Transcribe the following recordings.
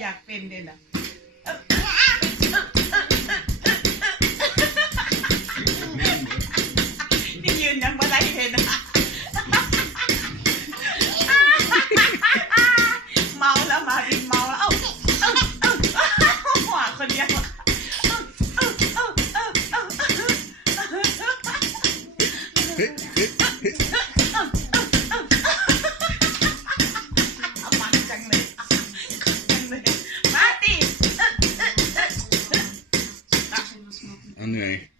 อยากเป็นเด่นอะ เ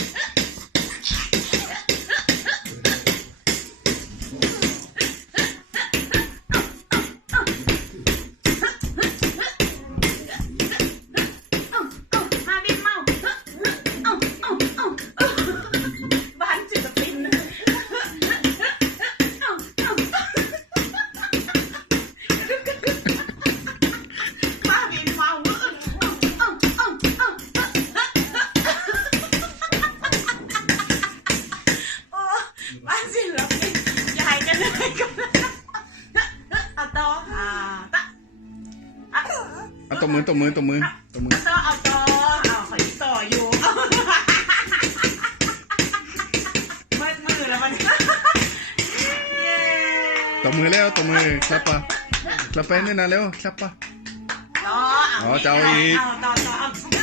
เอาตบมือตบมือตบมือตบมือต่อเอาต่อเอาขออีกต่ออยู่เมื่อมือแล้วมันเย้ตบมือแล้วตบมือครับปะครับไปนี่นะเร็วครับปะต่ออ๋อจะเอาอีกเอาต่อต่อโ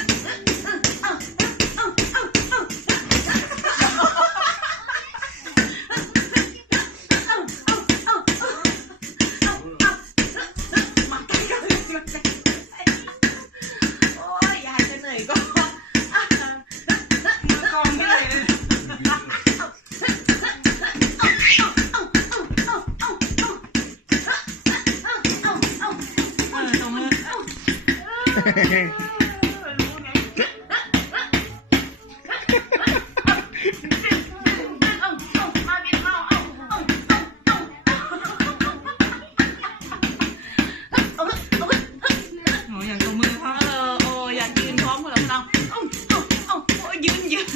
หนูอย่างกับมือเขาเออโอ้อยากยืนพร้อมกับเราเอ้าเอ้าเอ้าโอ้ยยืนยืน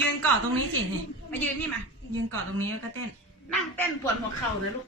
ยืนเกาะตรงนี้สินี่มายืนนี่มายืนเกาะตรงนี้แล้วก็เต้น นั่งเต้นปวดหัวเข่าเลยลูก